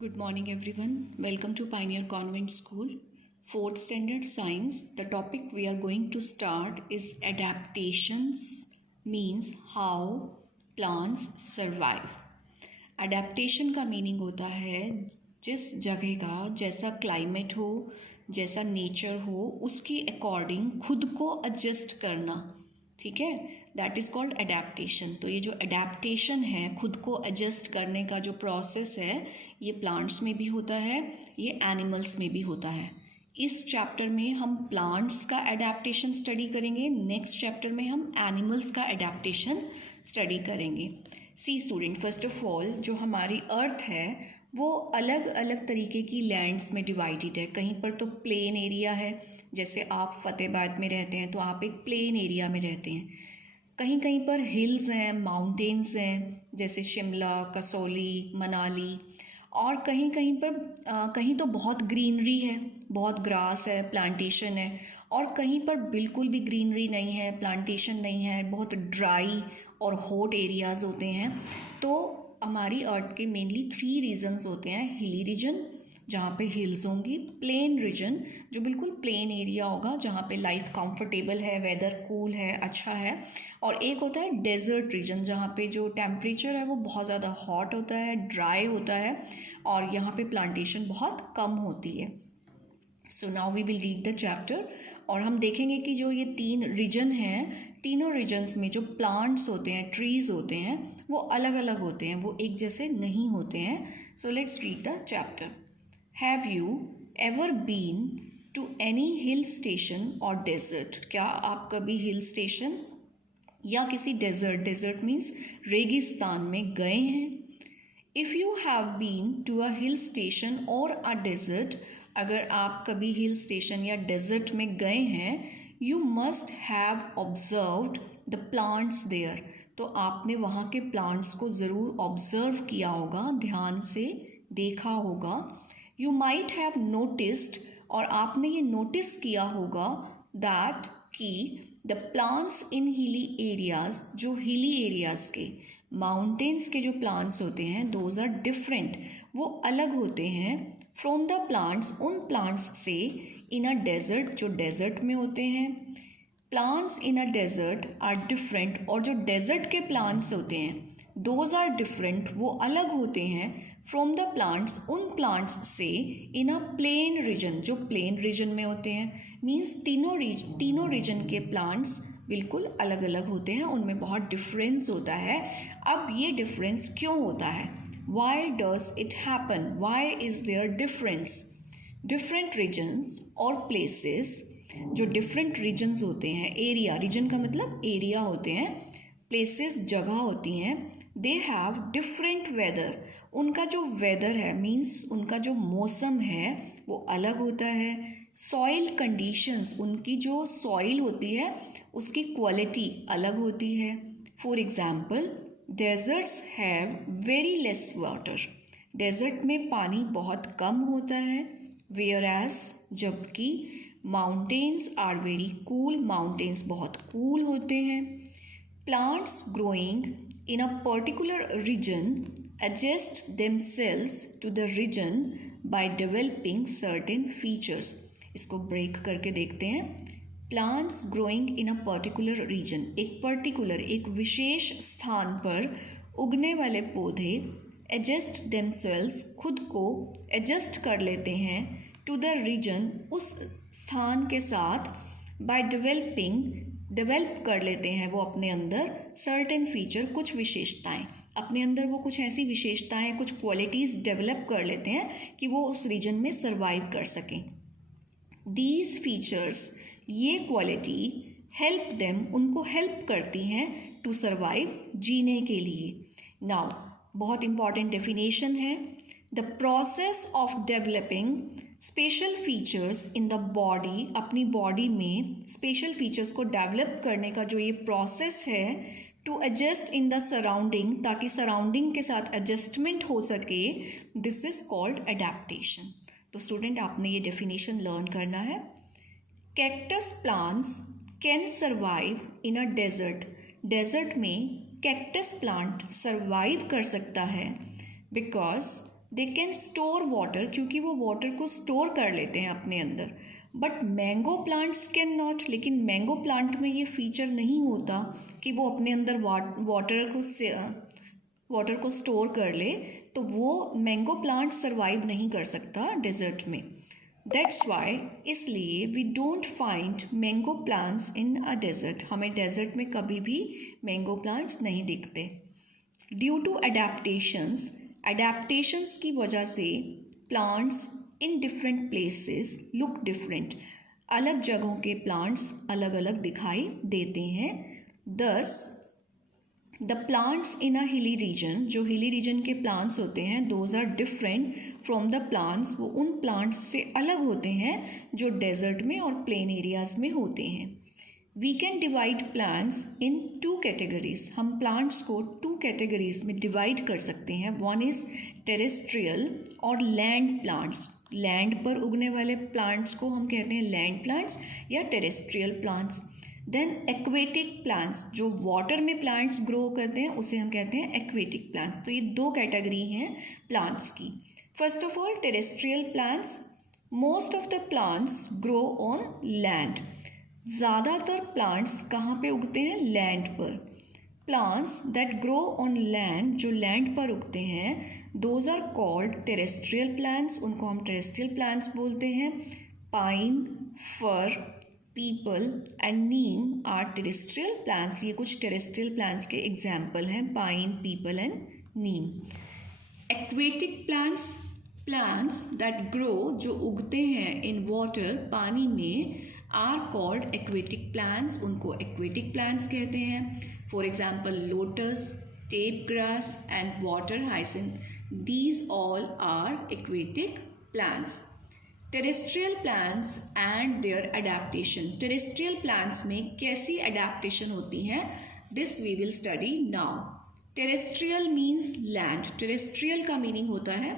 Good morning, everyone. Welcome to Pioneer Convent School, 4th Standard Science. The topic we are going to start is adaptations, means how plants survive. Adaptation का meaning होता है जिस जगह का जैसा climate हो, जैसा नेचर हो, उसके अकॉर्डिंग खुद को एडजस्ट करना. ठीक है, दैट इज़ कॉल्ड एडेप्टेशन. तो ये जो एडेप्टेशन है, खुद को एडजस्ट करने का जो प्रोसेस है, ये प्लांट्स में भी होता है, ये एनिमल्स में भी होता है. इस चैप्टर में हम प्लांट्स का एडेप्टेशन स्टडी करेंगे, नेक्स्ट चैप्टर में हम एनिमल्स का एडेप्टेशन स्टडी करेंगे. सी स्टूडेंट, फर्स्ट ऑफ ऑल जो हमारी अर्थ है वो अलग अलग तरीके की लैंड्स में डिवाइडेड है. कहीं पर तो प्लेन एरिया है, जैसे आप फतेहाबाद में रहते हैं तो आप एक प्लेन एरिया में रहते हैं. कहीं कहीं पर हिल्स हैं, माउंटेन्स हैं, जैसे शिमला, कसौली, मनाली. और कहीं कहीं पर कहीं तो बहुत ग्रीनरी है, बहुत ग्रास है, प्लांटेशन है. और कहीं पर बिल्कुल भी ग्रीनरी नहीं है, प्लांटेशन नहीं है, बहुत ड्राई और हॉट एरियाज़ होते हैं. तो हमारी अर्थ के मेनली 3 रीजन्स होते हैं. हिली रीजन जहाँ पे हिल्स होंगी, प्लेन रीजन जो बिल्कुल प्लेन एरिया होगा जहाँ पे लाइफ कंफर्टेबल है, वेदर कूल है, अच्छा है. और एक होता है डेजर्ट रीजन जहाँ पे जो टेम्परेचर है वो बहुत ज़्यादा हॉट होता है, ड्राई होता है और यहाँ पे प्लांटेशन बहुत कम होती है. So now we will read the chapter और हम देखेंगे कि जो ये 3 रीजन हैं, तीनों रीजन्स में जो प्लांट्स होते हैं, ट्रीज़ होते हैं, वो अलग अलग होते हैं, वो एक जैसे नहीं होते हैं. So let's read the chapter. Have you ever been to any hill station और डेजर्ट? क्या आप कभी हिल स्टेशन या किसी डेजर्ट मीन्स रेगिस्तान में गए हैं? If you have been to a hill station और अ डेजर्ट, अगर आप कभी हिल स्टेशन या डेजर्ट में गए हैं, you must have observed the plants there. तो आपने वहाँ के प्लांट्स को ज़रूर ऑब्जर्व किया होगा, ध्यान से देखा होगा. यू माइट हैव नोटिस्ड, और आपने ये नोटिस किया होगा, दैट कि the plants in hilly areas, जो हिली एरियाज़ के, माउंटेन्स के जो प्लांट्स होते हैं, दोज आर डिफरेंट, वो अलग होते हैं फ्रॉम द प्लांट्स, उन प्लांट्स से इन अ डेजर्ट, जो डेजर्ट में होते हैं. Plants in a desert are different, और जो डेजर्ट के प्लांट्स होते हैं, दोज आर डिफरेंट, वो अलग होते हैं फ्रॉम द प्लांट्स, उन प्लांट्स से इन अ प्लेन रीजन, जो प्लेन रीजन में होते हैं. मीन्स तीनों रीजन के प्लांट्स बिल्कुल अलग अलग होते हैं, उनमें बहुत डिफरेंस होता है. अब ये डिफरेंस क्यों होता है? Why does it happen? Why is there difference? Different regions और places, जो different regions होते हैं, एरिया, रीजन का मतलब एरिया होते हैं, places जगह होती हैं, they have different weather. उनका जो वेदर है, मीन्स उनका जो मौसम है वो अलग होता है. सॉइल कंडीशंस, उनकी जो सॉइल होती है उसकी क्वालिटी अलग होती है. For example, deserts have very less water. Desert में पानी बहुत कम होता है. वेयर एज, जबकि mountains are very cool, mountains बहुत कूल होते हैं. Plants growing in a particular region adjust themselves to the region by developing certain features. इसको ब्रेक करके देखते हैं. Plants growing in a particular region, एक पर्टिकुलर, एक विशेष स्थान पर उगने वाले पौधे एडजस्ट देमसेल्व्स, खुद को एडजस्ट कर लेते हैं, टू द रीजन, उस स्थान के साथ, बाय डेवलप कर लेते हैं वो अपने अंदर सर्टेन फीचर, कुछ विशेषताएं, अपने अंदर वो कुछ ऐसी विशेषताएं, कुछ क्वालिटीज़ डेवलप कर लेते हैं कि वो उस रीजन में सर्वाइव कर सकें. दीज फीचर्स, ये क्वालिटी, हेल्प देम, उनको हेल्प करती हैं टू सर्वाइव, जीने के लिए. नाउ बहुत इंपॉर्टेंट डेफिनेशन है. The process of developing special features in the body, अपनी बॉडी में स्पेशल फीचर्स को डेवलप करने का जो ये प्रोसेस है, to adjust in the surrounding, ताकि सराउंडिंग के साथ एडजस्टमेंट हो सके, दिस इज कॉल्ड एडेप्टेशन. तो स्टूडेंट, आपने ये डेफिनेशन लर्न करना है. Cactus plants can survive in a desert. Desert में कैक्टस प्लांट सर्वाइव कर सकता है because they can store water, क्योंकि वो वाटर को स्टोर कर लेते हैं अपने अंदर। But mango plants can not, लेकिन मैंगो प्लांट में ये फीचर नहीं होता कि वो अपने अंदर वाटर को स्टोर कर ले, तो वो मैंगो प्लांट सरवाइव नहीं कर सकता डेजर्ट में। दैट्स वाई, इसलिए we don't find mango plants in a desert, हमें डेजर्ट में कभी भी मैंगो प्लांट्स नहीं दिखते। ड्यू टू एडेप्टेशंस की वजह से plants in different places look different, अलग जगहों के प्लांट्स अलग अलग दिखाई देते हैं। दस the plants in a hilly region, जो हिली रीजन के प्लांट्स होते हैं, those are different from the plants, वो उन प्लांट्स से अलग होते हैं जो डेजर्ट में और प्लेन एरियाज में होते हैं। We can divide plants in 2 categories, हम प्लांट्स को 2 कैटेगरीज में डिवाइड कर सकते हैं। वन इज़ टेरेस्ट्रियल और लैंड प्लांट्स, लैंड पर उगने वाले प्लांट्स को हम कहते हैं लैंड प्लांट्स या terrestrial plants. Then aquatic plants, जो वाटर में प्लांट्स ग्रो करते हैं उसे हम कहते हैं एक्वेटिक प्लांट्स। तो ये 2 कैटेगरी हैं प्लांट्स की। First of all terrestrial plants, most of the plants grow on land, ज़्यादातर प्लांट्स कहाँ पे उगते हैं? लैंड पर। Plants that grow on land, जो लैंड पर उगते हैं, those are called terrestrial plants, उनको हम टेरेस्ट्रियल प्लांट्स बोलते हैं। Pine, fir, peepal and neem are terrestrial plants, ये कुछ टेरेस्ट्रियल प्लांट्स के एग्जाम्पल हैं, pine, peepal and neem. Aquatic plants, plants that grow, जो उगते हैं इन वाटर, पानी में, आर कॉल्ड एक्वेटिक प्लांट्स, उनको एक्वेटिक प्लांट्स कहते हैं। For example lotus, tape grass and water hyacinth, these all are aquatic plants. Terrestrial plants and their adaptation, terrestrial plants में कैसी एडेप्टेशन होती है, this we will study now. Terrestrial means land, terrestrial का meaning होता है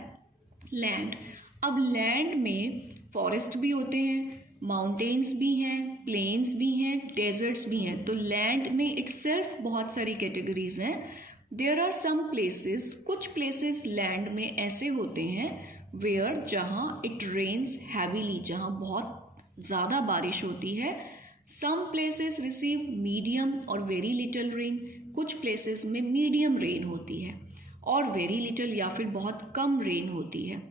land. अब land में forest भी होते हैं, माउंटेन्स भी हैं, प्लेन्स भी हैं, डेजर्ट्स भी हैं, तो लैंड में इटसेल्फ बहुत सारी कैटेगरीज हैं। देयर आर सम प्लेसेस, कुछ प्लेसेस लैंड में ऐसे होते हैं वेयर, जहाँ इट रेन्स हैवीली, जहाँ बहुत ज़्यादा बारिश होती है। सम प्लेसेस रिसीव मीडियम और वेरी लिटिल रेन, कुछ प्लेसेस में मीडियम रेन होती है और वेरी लिटिल या फिर बहुत कम रेन होती है।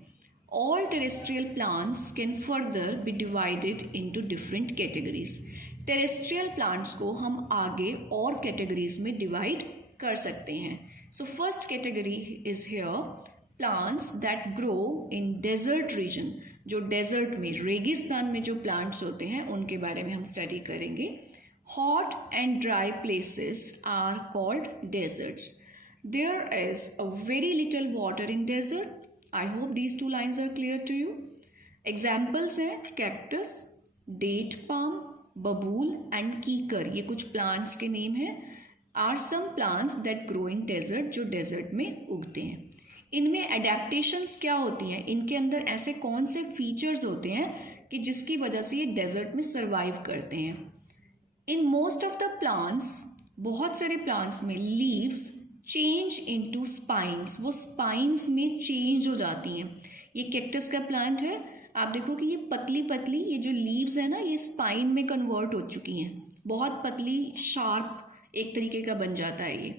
All terrestrial plants can further be divided into different categories. Terrestrial plants को हम आगे और categories में divide कर सकते हैं. So first category is here plants that grow in desert region. जो desert में, रेगिस्तान में जो plants होते हैं उनके बारे में हम study करेंगे. Hot and dry places are called deserts. There is a very little water in desert. I hope these 2 lines are clear to you. Examples हैं cactus, date palm, babool and कीकर, ये कुछ plants के name हैं. Are some plants that grow in desert, जो desert में उगते हैं. इनमें adaptations क्या होती हैं, इनके अंदर ऐसे कौन से features होते हैं कि जिसकी वजह से ये desert में survive करते हैं. In most of the plants, बहुत सारे plants में leaves चेंज इनटू स्पाइन्स, वो स्पाइन्स में चेंज हो जाती हैं. ये कैक्टस का प्लांट है, आप देखो कि ये पतली पतली, ये जो लीव्स है ना, ये स्पाइन में कन्वर्ट हो चुकी हैं, बहुत पतली शार्प एक तरीके का बन जाता है ये.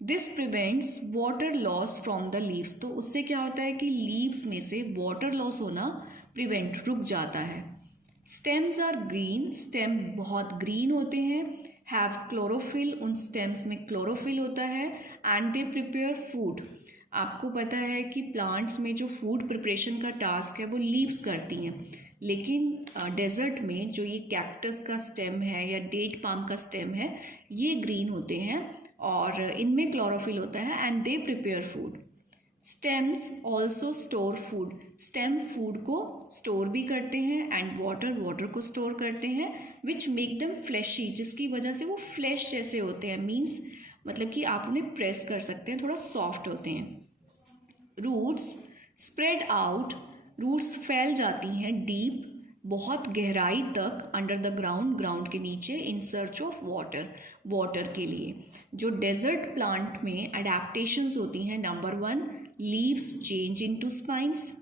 This prevents water loss from the leaves, तो उससे क्या होता है कि लीव्स में से वाटर लॉस होना प्रिवेंट, रुक जाता है. स्टेम्स आर ग्रीन, स्टेम बहुत ग्रीन होते हैं. हैव क्लोरोफिल, उन स्टेम्स में क्लोरोफिल होता है. एंड दे प्रिपेयर फूड, आपको पता है कि प्लांट्स में जो फूड प्रिपरेशन का टास्क है वो लीव्स करती हैं, लेकिन डेजर्ट में जो ये कैक्टस का स्टेम है या डेट पाम का स्टेम है, ये ग्रीन होते हैं और इनमें क्लोरोफिल होता है. And they prepare food. Stems also store food, stem food को स्टोर भी करते हैं एंड वाटर को स्टोर करते हैं. विच मेक देम फ्लैशी, जिसकी वजह से वो फ्लैश जैसे होते हैं, मीन्स मतलब कि आप उन्हें प्रेस कर सकते हैं, थोड़ा सॉफ्ट होते हैं. रूट्स स्प्रेड आउट, रूट्स फैल जाती हैं डीप बहुत गहराई तक अंडर द ग्राउंड, ग्राउंड के नीचे, in search of water, water के लिए। जो डेजर्ट प्लांट में एडेप्टेशंस होती हैं, number 1, leaves change into spines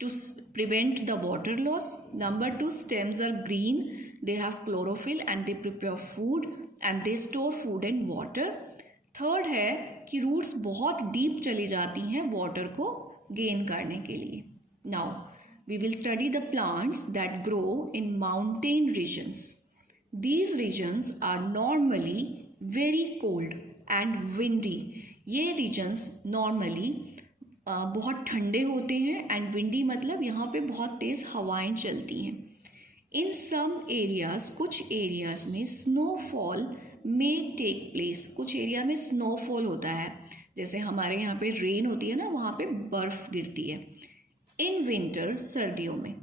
to prevent the water loss. Number 2, stems are green, they have chlorophyll and they prepare food and they store food and water. Third है कि roots बहुत deep चली जाती हैं water को gain करने के लिए। Now we will study the plants that grow in mountain regions. These regions are normally very cold and windy. ये रीजन्स नॉर्मली बहुत ठंडे होते हैं एंड विंडी मतलब यहाँ पे बहुत तेज़ हवाएं चलती हैं। इन सम एरियाज, कुछ एरियाज में स्नोफॉल मे टेक प्लेस, कुछ एरिया में स्नोफॉल होता है, जैसे हमारे यहाँ पे रेन होती है ना, वहाँ पे बर्फ़ गिरती है। इन विंटर, सर्दियों में,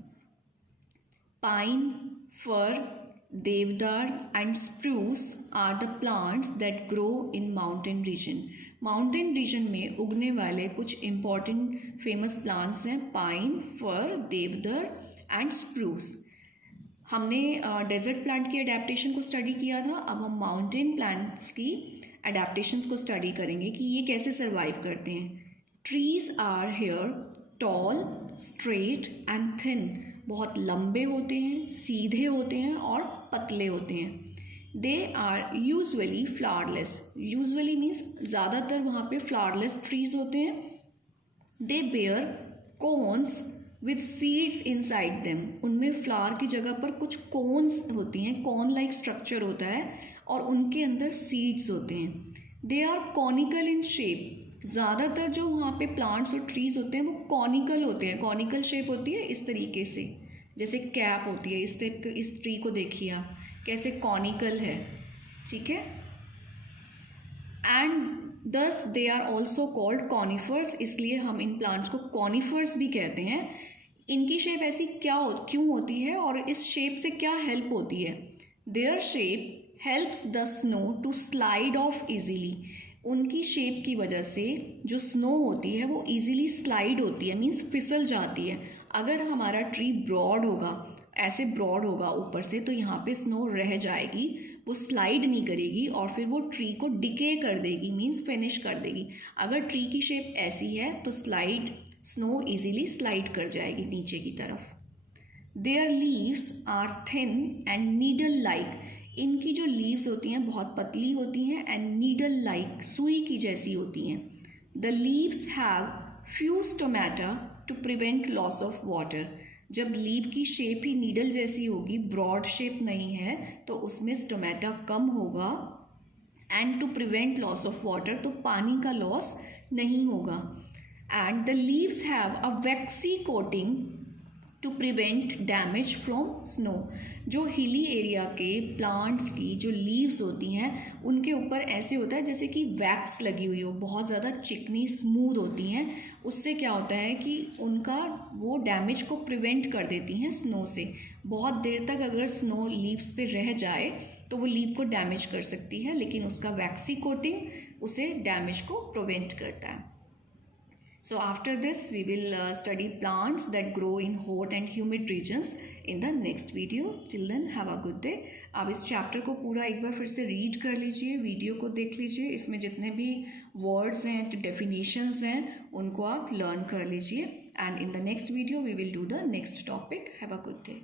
pine, fir, deodar and spruce are the plants that grow in mountain region. Mountain region में उगने वाले कुछ इम्पॉर्टेंट फेमस प्लांट्स हैं pine, fir, deodar and spruce. हमने डेजर्ट प्लांट की अडेप्टेशन को स्टडी किया था, अब हम माउंटेन प्लांट्स की अडेप्टेशंस को स्टडी करेंगे कि ये कैसे सर्वाइव करते हैं। Trees are here tall, straight and thin, बहुत लंबे होते हैं, सीधे होते हैं और पतले होते हैं। They are usually flowerless, usually means ज़्यादातर वहाँ पे फ्लावरलेस ट्रीज होते हैं। They bear cones with seeds inside them, उनमें फ्लावर की जगह पर कुछ कोन्स होती हैं, कॉर्न लाइक स्ट्रक्चर होता है और उनके अंदर सीड्स होते हैं। They are conical in shape, ज़्यादातर जो वहाँ पे प्लांट्स और ट्रीज होते हैं वो कॉनिकल होते हैं। कॉनिकल शेप होती है इस तरीके से, जैसे कैप होती है, इस ट्री को देखिए आप कैसे कॉनिकल है, ठीक है। And thus they are also called conifers, इसलिए हम इन प्लांट्स को कॉनिफर्स भी कहते हैं। इनकी शेप ऐसी क्यों होती है और इस शेप से क्या हेल्प होती है? Their shape helps the snow to slide off easily, उनकी शेप की वजह से जो स्नो होती है वो इजीली स्लाइड होती है, मीन्स फिसल जाती है। अगर हमारा ट्री ब्रॉड होगा, ऐसे ब्रॉड होगा ऊपर से, तो यहाँ पे स्नो रह जाएगी, वो स्लाइड नहीं करेगी और फिर वो ट्री को डिके कर देगी, मीन्स फिनिश कर देगी। अगर ट्री की शेप ऐसी है तो स्नो इजीली स्लाइड कर जाएगी नीचे की तरफ। Their leaves are thin and needle like, इनकी जो लीव्स होती हैं बहुत पतली होती हैं एंड नीडल लाइक, सुई की जैसी होती हैं। The leaves have few stomata to prevent loss of water, जब लीव की शेप ही नीडल जैसी होगी, ब्रॉड शेप नहीं है, तो उसमें स्टोमेटा कम होगा and to prevent loss of water, तो पानी का लॉस नहीं होगा। And the leaves have a waxy coating to prevent damage from snow, जो हिली एरिया के प्लांट्स की जो लीव्स होती हैं उनके ऊपर ऐसे होता है जैसे कि वैक्स लगी हुई हो, बहुत ज़्यादा चिकनी स्मूथ होती हैं। उससे क्या होता है कि उनका वो डैमेज को प्रिवेंट कर देती हैं स्नो से। बहुत देर तक अगर स्नो लीव्स पे रह जाए तो वो लीव को डैमेज कर सकती है, लेकिन उसका वैक्सी कोटिंग उसे डैमेज को प्रिवेंट करता है। So after this we will study plants that grow in hot and humid regions in the next video. Till then have a good day. आप इस चैप्टर को पूरा एक बार फिर से रीड कर लीजिए, वीडियो को देख लीजिए, इसमें जितने भी वर्ड्स हैं, डेफिनेशंस हैं, उनको आप लर्न कर लीजिए। And in the next video we will do the next topic. Have a good day.